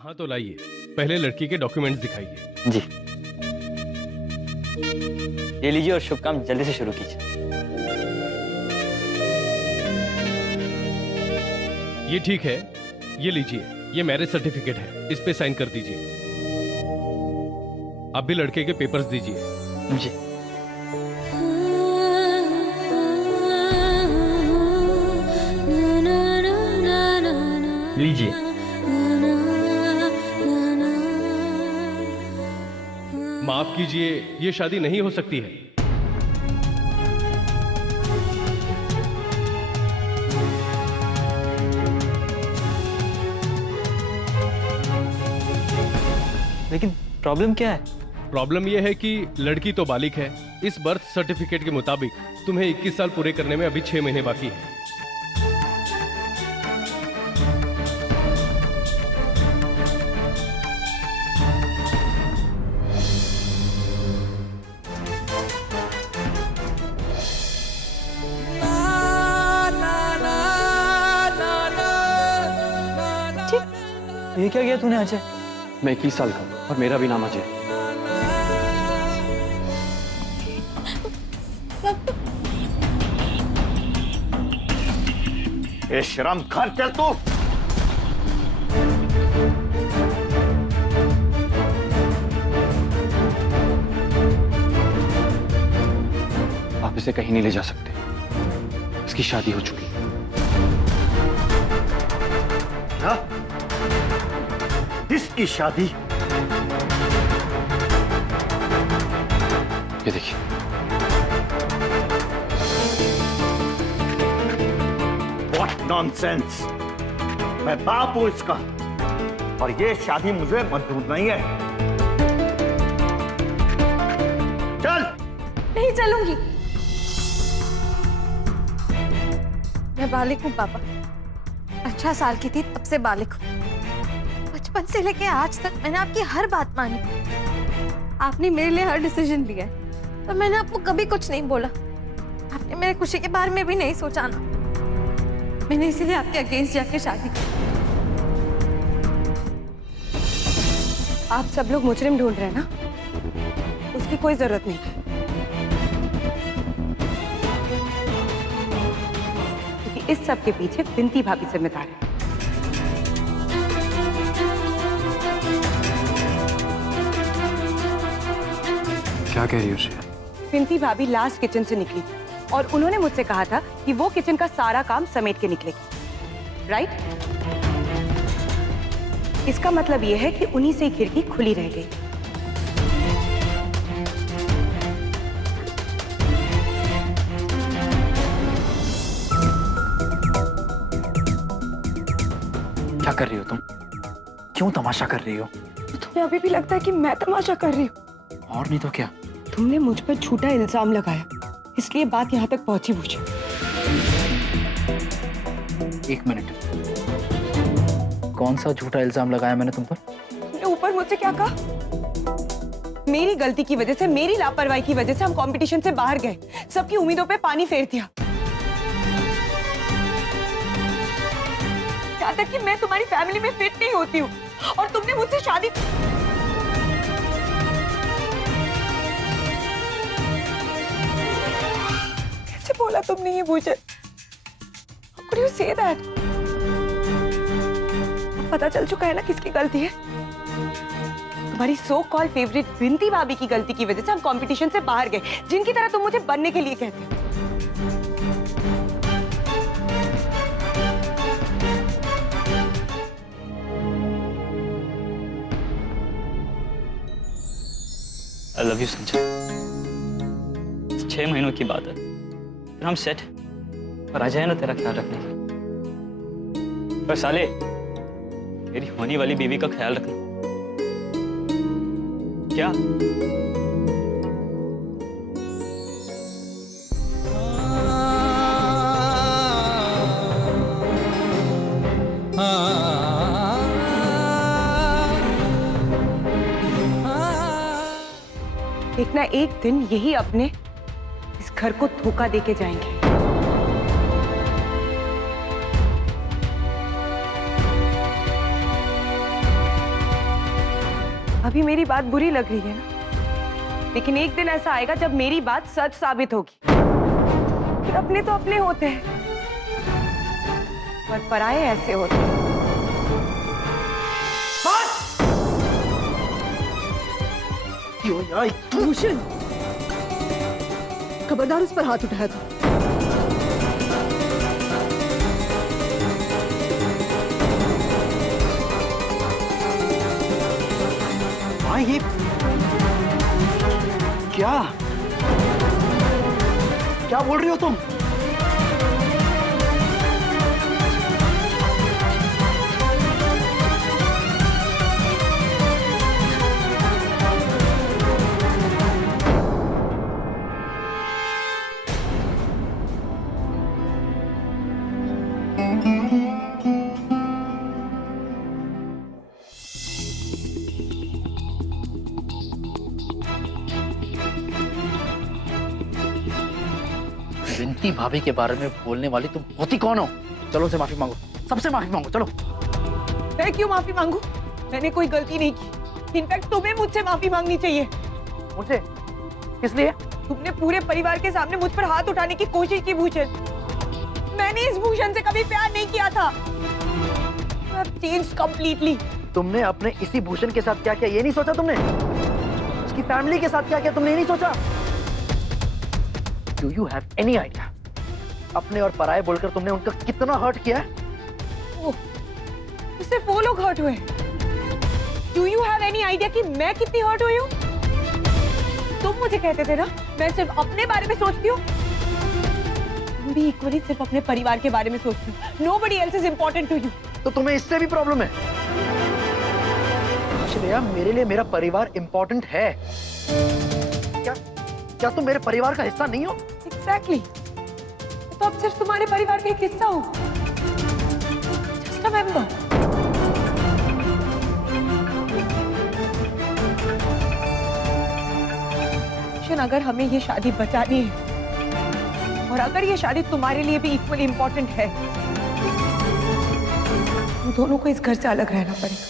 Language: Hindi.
हाँ तो लाइए, पहले लड़की के डॉक्यूमेंट्स दिखाइए। जी, ये लीजिए और शुभ काम जल्दी से शुरू कीजिए। ये ठीक है, ये लीजिए, ये मैरिज सर्टिफिकेट है, इस पे साइन कर दीजिए। अब भी लड़के के पेपर्स दीजिए। जी, लीजिए। माफ कीजिए, ये शादी नहीं हो सकती है। लेकिन प्रॉब्लम क्या है? प्रॉब्लम यह है कि लड़की तो बालिग है। इस बर्थ सर्टिफिकेट के मुताबिक तुम्हें 21 साल पूरे करने में अभी 6 महीने बाकी है। ये क्या किया तूने अजय? मैं 21 साल का हूं और मेरा भी नाम अजय है। ए शर्म, घर चल तू। आप इसे कहीं नहीं ले जा सकते, इसकी शादी हो चुकी है। क्या? इसकी शादी? ये देखिए, What nonsense! मैं बाप हूं इसका और ये शादी मुझे मंजूर नहीं है। चल। नहीं चलूंगी। मैं बालिक हूँ पापा, 18 साल की थी तब से बालिक हूँ। बचपन से लेके आज तक मैंने आपकी हर बात मानी। आपने मेरे लिए हर डिसीजन लिया है, पर मैंने आपको कभी कुछ नहीं बोला। आपने मेरे खुशी के बारे में भी नहीं सोचा ना। मैंने इसीलिए आपके अगेंस्ट जाके शादी की। आप सब लोग मुजरिम ढूंढ रहे हैं ना, उसकी कोई जरूरत नहीं। क्योंकि इस सब के पीछे बिंती भाभी जिम्मेदार है। क्या कह रही हो श्रेया? बिंती भाभी लास्ट किचन से निकली और उन्होंने मुझसे कहा था कि वो किचन का सारा काम समेट के निकलेगी, राइट? इसका मतलब यह है कि उन्हीं से ही खिड़की खुली रह गई। क्या कर रही हो तुम? क्यों तमाशा कर रही हो? तुम्हें अभी भी लगता है कि मैं तमाशा कर रही हूँ? और नहीं तो क्या। तुमने मुझ पर झूठा इल्जाम लगाया, इसलिए बात यहाँ तक पहुंची मुझे। एक मिनट, कौन सा झूठा इल्जाम लगाया मैंने तुम पर? तुमने ऊपर मुझसे क्या कहा? मेरी गलती की वजह से, मेरी लापरवाही की वजह से हम कंपटीशन से बाहर गए, सबकी उम्मीदों पे पानी फेर दिया। यहाँ तक कि मैं तुम्हारी फैमिली में फिट नहीं होती हूँ और तुमने मुझसे शादी। कैसे बोला तुमने ये मुझे? How could you say that? अब पता चल चुका है ना किसकी गलती है। तुम्हारी सो कॉल फेवरेट बिंती भाभी की गलती की वजह से हम कंपटीशन से बाहर गए, जिनकी तरह तुम मुझे बनने के लिए कहते हो। I love you Sanjay. 6 महीनों की बात है, फिर हम सेट और आ जाए ना तेरा ख्याल रखने के। पर साले, मेरी होने वाली बीवी का ख्याल रखना। क्या? एक ना एक दिन यही अपने इस घर को धोखा देके जाएंगे। अभी मेरी बात बुरी लग रही है ना, लेकिन एक दिन ऐसा आएगा जब मेरी बात सच साबित होगी। फिर अपने तो अपने होते हैं और पराये ऐसे होते हैं। भूषण, खबरदार उस पर हाथ उठाया था। हाँ, ये क्या क्या बोल रही हो तुम? विंती भाभी के बारे में बोलने वाली तुम होती कौन हो? चलो से माफी मांगो, सबसे माफी मांगो, चलो। मैं क्यों माफी मांगू? मैंने कोई गलती नहीं की। इनफैक्ट तुम्हें मुझसे माफी मांगनी चाहिए। मुझे किस लिए? तुमने पूरे परिवार के सामने मुझ पर हाथ उठाने की कोशिश की भूषण। मैंने इस भूषण से कभी प्यार नहीं किया था। I've changed completely. तुमने अपने इसी भूषण के साथ क्या किया ये नहीं सोचा तुमने? उसकी फैमिली के साथ क्या किया तुमने ये नहीं सोचा? Do you have any idea? अपने और पराये बोलकर तुमने उनका कितना हर्ट किया है? ओह, सिर्फ वो लोग हर्ट हुए। Do you have any idea कि मैं कितनी हर्ट हुई हूँ? तुम मुझे कहते थे ना, मैं सिर्फ अपने बारे में सोचती हूँ। तुम भी इक्वली सिर्फ अपने परिवार के बारे में सोचती हो। Nobody else is important to you. तो तुम्हें इससे भी प्रॉब्लम है? श्रेया, मेरे लिए मेरा परिवार इंपॉर्टेंट है। क्या तुम मेरे परिवार का हिस्सा नहीं हो? Exactly. तो अब सिर्फ तुम्हारे परिवार का एक हिस्सा हो। Just a member. अगर हमें ये शादी बचानी है और अगर ये शादी तुम्हारे लिए भी इक्वली इंपॉर्टेंट है, तो दोनों को इस घर से अलग रहना पड़ेगा।